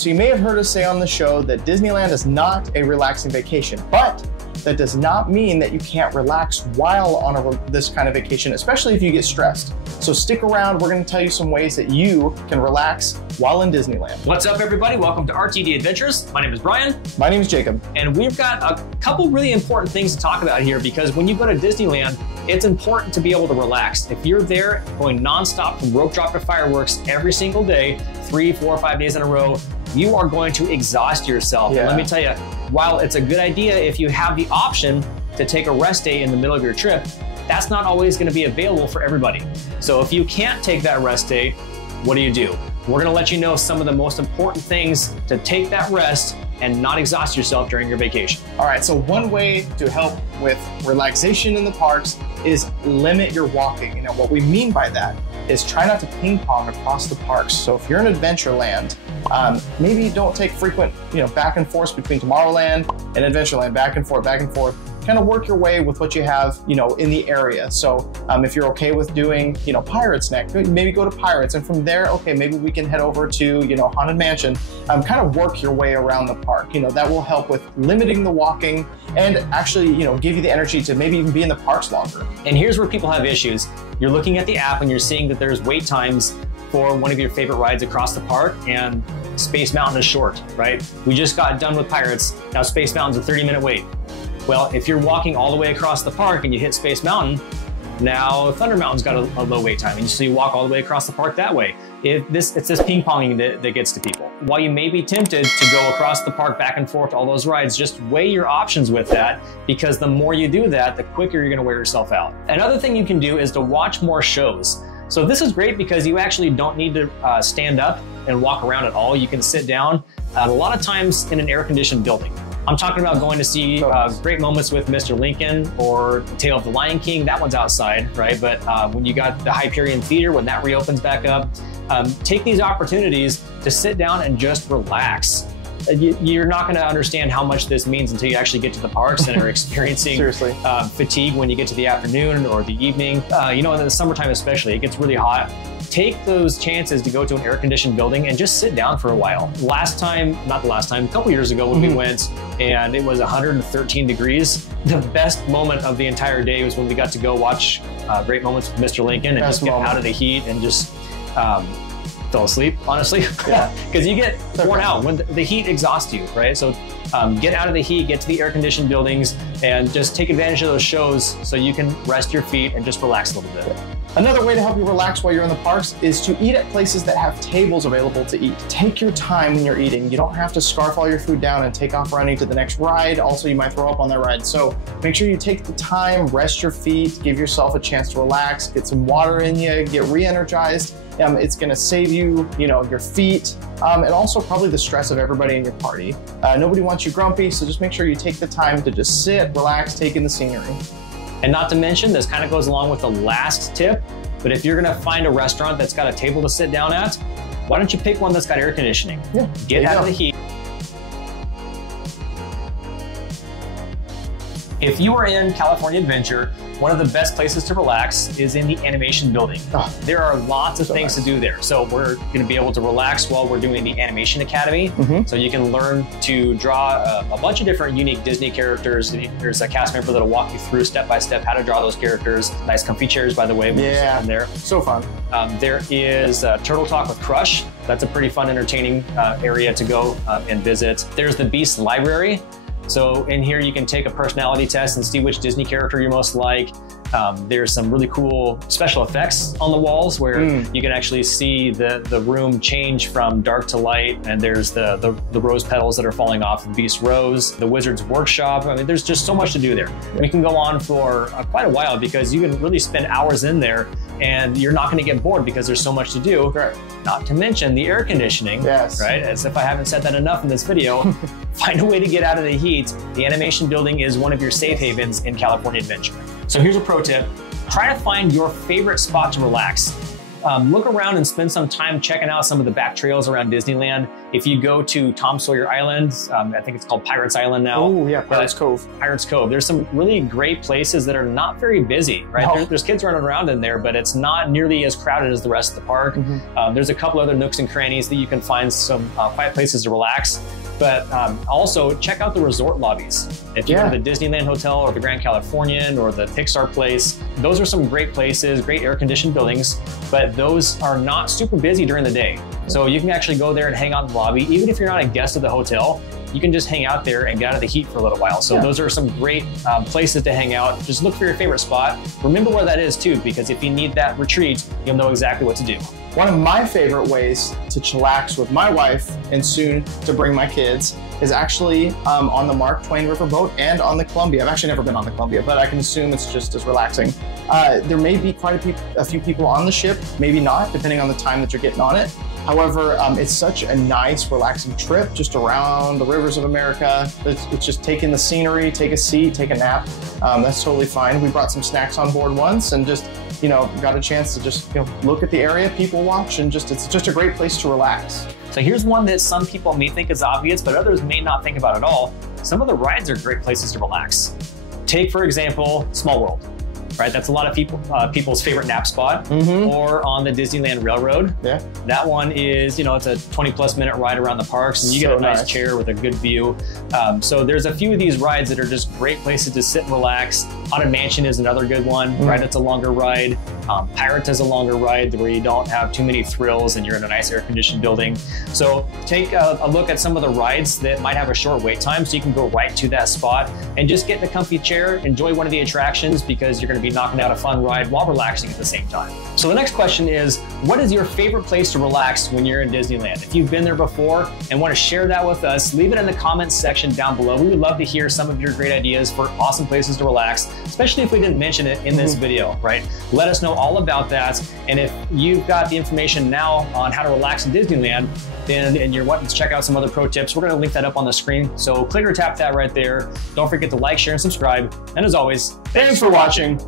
So you may have heard us say on the show that Disneyland is not a relaxing vacation, but that does not mean that you can't relax while on this kind of vacation, especially if you get stressed. So stick around, we're gonna tell you some ways that you can relax while in Disneyland. What's up, everybody? Welcome to RTD Adventures. My name is Brian. My name is Jacob. And we've got a couple really important things to talk about here, because when you go to Disneyland, it's important to be able to relax. If you're there going nonstop from rope drop to fireworks every single day, 3, 4, 5 days in a row, you are going to exhaust yourself. Yeah. And let me tell you, while it's a good idea if you have the option to take a rest day in the middle of your trip, that's not always going to be available for everybody. So if you can't take that rest day, what do? We're going to let you know some of the most important things to take that rest and not exhaust yourself during your vacation. All right, so one way to help with relaxation in the parks is limit your walking. You know, what we mean by that is try not to ping pong across the parks. So if you're in Adventureland, maybe you don't take frequent, back and forth between Tomorrowland and Adventureland, back and forth, kind of work your way with what you have, in the area. So if you're okay with doing, Pirates next, maybe go to Pirates, and from there, okay, maybe we can head over to, Haunted Mansion. Kind of work your way around the park. That will help with limiting the walking and actually, give you the energy to maybe even be in the parks longer. And here's where people have issues. You're looking at the app and you're seeing that there's wait times for one of your favorite rides across the park, and Space Mountain is short, right? We just got done with Pirates. Now Space Mountain's a 30-minute wait. Well, if you're walking all the way across the park and you hit Space Mountain, now Thunder Mountain's got a low wait time, and so you walk all the way across the park that way. It's this ping-ponging that gets to people. While you may be tempted to go across the park back and forth to all those rides, just weigh your options with that, because the more you do that, the quicker you're gonna wear yourself out. Another thing you can do is to watch more shows. So this is great because you actually don't need to stand up and walk around at all. You can sit down a lot of times in an air-conditioned building. I'm talking about going to see Great Moments with Mr. Lincoln or Tale of the Lion King. That one's outside, right? But when you got the Hyperion Theater, when that reopens back up, take these opportunities to sit down and just relax. You're not going to understand how much this means until you actually get to the parks and are experiencing fatigue when you get to the afternoon or the evening. In the summertime especially, it gets really hot. Take those chances to go to an air-conditioned building and just sit down for a while. A couple years ago when we went and it was 113 degrees, the best moment of the entire day was when we got to go watch Great Moments with Mr. Lincoln and just get out of the heat and just fell asleep, honestly. Yeah. Because you get worn out when the heat exhausts you, right? So get out of the heat, get to the air-conditioned buildings, and just take advantage of those shows so you can rest your feet and just relax a little bit. Another way to help you relax while you're in the parks is to eat at places that have tables available to eat. Take your time when you're eating. You don't have to scarf all your food down and take off running to the next ride. Also, you might throw up on that ride. So make sure you take the time, rest your feet, give yourself a chance to relax, get some water in you, get re-energized. It's gonna save you, your feet, and also probably the stress of everybody in your party. Nobody wants you grumpy, so just make sure you take the time to just sit, relax, take in the scenery. And not to mention, this kind of goes along with the last tip, but if you're gonna find a restaurant that's got a table to sit down at, why don't you pick one that's got air conditioning? Yeah, get out of the heat. If you are in California Adventure, one of the best places to relax is in the animation building. There are lots of things to do there. So we're gonna be able to relax while we're doing the Animation Academy. So you can learn to draw a bunch of different unique Disney characters. There's a cast member that'll walk you through step by step how to draw those characters. Nice comfy chairs, by the way. Yeah, there. So fun. There is Turtle Talk with Crush. That's a pretty fun, entertaining area to go and visit. There's the Beast Library. So in here, you can take a personality test and see which Disney character you most like. There's some really cool special effects on the walls where you can actually see the room change from dark to light. And there's the rose petals that are falling off the Beast Rose, the Wizard's Workshop. I mean, there's just so much to do there. We can go on for quite a while because you can really spend hours in there and you're not gonna get bored because there's so much to do. Right. Not to mention the air conditioning, right? As if I haven't said that enough in this video. Find a way to get out of the heat. The animation building is one of your safe havens in California Adventure. So here's a pro tip. Try to find your favorite spot to relax. Look around and spend some time checking out some of the back trails around Disneyland. If you go to Tom Sawyer Island, I think it's called Pirates Island now. Oh yeah, Pirates Cove. Pirates Cove. There's some really great places that are not very busy, right? No. There's kids running around in there, but it's not nearly as crowded as the rest of the park. There's a couple other nooks and crannies that you can find some quiet places to relax. But also check out the resort lobbies. If you go to the Disneyland Hotel or the Grand Californian or the Pixar Place, those are some great places, great air-conditioned buildings, but those are not super busy during the day. So you can actually go there and hang out in the lobby. Even if you're not a guest of the hotel, you can just hang out there and get out of the heat for a little while. So those are some great places to hang out. Just look for your favorite spot. Remember where that is too, because if you need that retreat, you'll know exactly what to do. One of my favorite ways to chillax with my wife and soon to bring my kids is actually on the Mark Twain riverboat and on the Columbia. I've actually never been on the Columbia, but I can assume it's just as relaxing. There may be quite a few people on the ship, maybe not, depending on the time that you're getting on it. However, it's such a nice, relaxing trip just around the rivers of America. It's just take in the scenery, take a seat, take a nap. That's totally fine. We brought some snacks on board once and just, got a chance to just look at the area, people watch, and it's just a great place to relax. So here's one that some people may think is obvious, but others may not think about at all. Some of the rides are great places to relax. Take, for example, Small World. Right, that's a lot of people's favorite nap spot. Or on the Disneyland Railroad. Yeah, that one is, it's a 20+ minute ride around the parks, and you get a nice chair with a good view. So there's a few of these rides that are just great places to sit and relax. Haunted Mansion is another good one, right? It's a longer ride. Pirates is a longer ride where you don't have too many thrills and you're in a nice air-conditioned building. So take a look at some of the rides that might have a short wait time, so you can go right to that spot and just get in a comfy chair, enjoy one of the attractions, because you're going to be knocking out a fun ride while relaxing at the same time. So the next question is, what is your favorite place to relax when you're in Disneyland? If you've been there before and want to share that with us, leave it in the comments section down below. We would love to hear some of your great ideas for awesome places to relax, especially if we didn't mention it in this video, right? Let us know all about that. And if you've got the information now on how to relax in Disneyland, and you're wanting to check out some other pro tips, we're going to link that up on the screen. So click or tap that right there. Don't forget to like, share, and subscribe. And as always, thanks for watching.